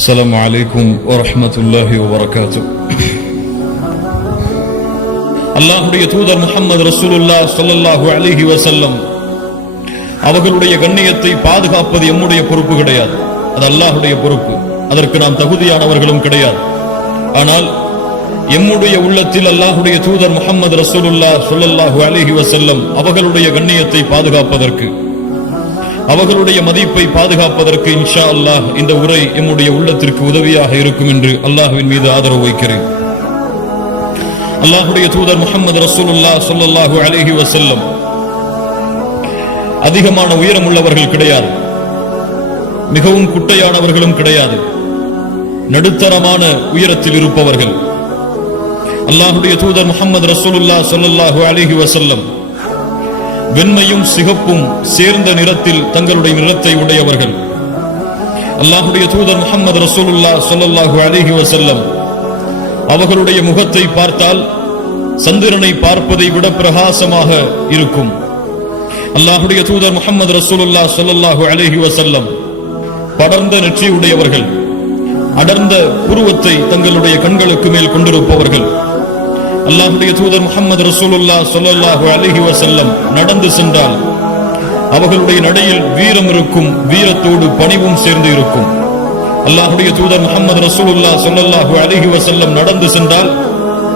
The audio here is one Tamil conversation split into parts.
السلام عليكم ورحمة الله وبركاته. அல்லாஹ்வுடைய தூதர் முஹம்மது ரசூலுல்லாஹ் ஸல்லல்லாஹு அலைஹி வஸல்லம் அவர்களுடைய கண்ணியத்தை பாதுகாப்பது எம்முடைய பொறுப்பு கிடையாது. அது அல்லாஹ்வுடைய பொறுப்பு. அதற்கு நாம் தகுதியானவர்களும் கிடையாது. ஆனால் எம்முடைய உள்ளத்தில் அல்லாஹ்வுடைய தூதர் முஹம்மது ரசூலுல்லாஹ் ஸல்லல்லாஹு அலைஹி வஸல்லம் அவர்களுடைய கண்ணியத்தை பாதுகாப்பதற்கு, அவர்களுடைய மதிப்பை பாதுகாப்பதற்கு இன்ஷா அல்லாஹ் இந்த உரை எம்முடைய உள்ளத்திற்கு உதவியாக இருக்கும் என்று அல்லாஹ்வின் மீது ஆதரவு வைக்கிறேன். அல்லாஹ்வுடைய தூதர் முஹம்மது ரசூலுல்லாஹ் ஸல்லல்லாஹு அலைஹி வஸல்லம் அதிகமான உயரம் உள்ளவர்கள் கிடையாது, மிகவும் குட்டையானவர்களும் கிடையாது, நடுத்தரமான உயரத்தில் இருப்பவர்கள். அல்லாஹ்வுடைய தூதர் முஹம்மது ரசூலுல்லாஹ் ஸல்லல்லாஹு அலைஹி வஸல்லம் வெண்மையும் சிகப்பும் சேர்ந்த நிறத்தில் தங்களுடைய நிறத்தை உடையவர்கள். அல்லாஹ்வுடைய தூதர் முஹம்மது ரசூலுல்லாஹ் ஸல்லல்லாஹு அலைஹி வஸல்லம் அவர்களுடைய முகத்தை பார்த்தால் சந்திரனை பார்ப்பதை விட பிரகாசமாக இருக்கும். அல்லாஹ்வுடைய தூதர் முஹம்மது ரசூலுல்லாஹ் ஸல்லல்லாஹு அலைஹி வஸல்லம் படர்ந்த நெற்றி உடையவர்கள், அடர்ந்த புருவத்தை தங்களுடைய கண்களுக்கு மேல் கொண்டிருப்பவர்கள். அல்லாஹ்வுடைய தூதர் முஹம்மது ரசூலுல்லாஹ் ஸல்லல்லாஹு அலைஹி வஸல்லம் நடந்து சென்றால் அவர்களுடைய நடையில் வீரம் இருக்கும், வீரத்தோடு பணிவும் சேர்ந்து இருக்கும். அல்லாஹ்வுடைய தூதர் முஹம்மது ரசூலுல்லாஹ் ஸல்லல்லாஹு அலைஹி வஸல்லம் நடந்து சென்றால்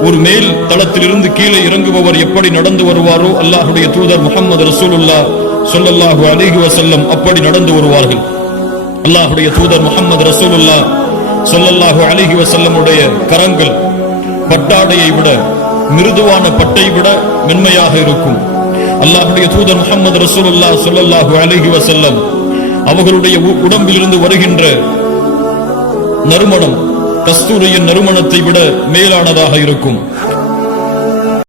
ஒரு மேல் தளத்திலிருந்து கீழே இறங்குபவர் எப்படி நடந்து வருவாரோ அல்லாஹ்வுடைய தூதர் முஹம்மது ரசூலுல்லாஹ் ஸல்லல்லாஹு அலைஹி வஸல்லம் அப்படி நடந்து வருவார்கள். அல்லாஹ்வுடைய தூதர் முஹம்மது ரசூலுல்லாஹ் ஸல்லல்லாஹு அலைஹி வஸல்லமுடைய கரங்கள் பட்டாடையை விட, மிருதுவான பட்டை விட மென்மையாக இருக்கும். அல்லாஹ்வுடைய தூதர் முஹம்மது ரசூலுல்லாஹ் ஸல்லல்லாஹு அலைஹி வஸல்லம் அவர்களுடைய உடம்பிலிருந்து வருகின்ற நறுமணம் கஸ்தூரியின் நறுமணத்தை விட மேலானதாக இருக்கும்.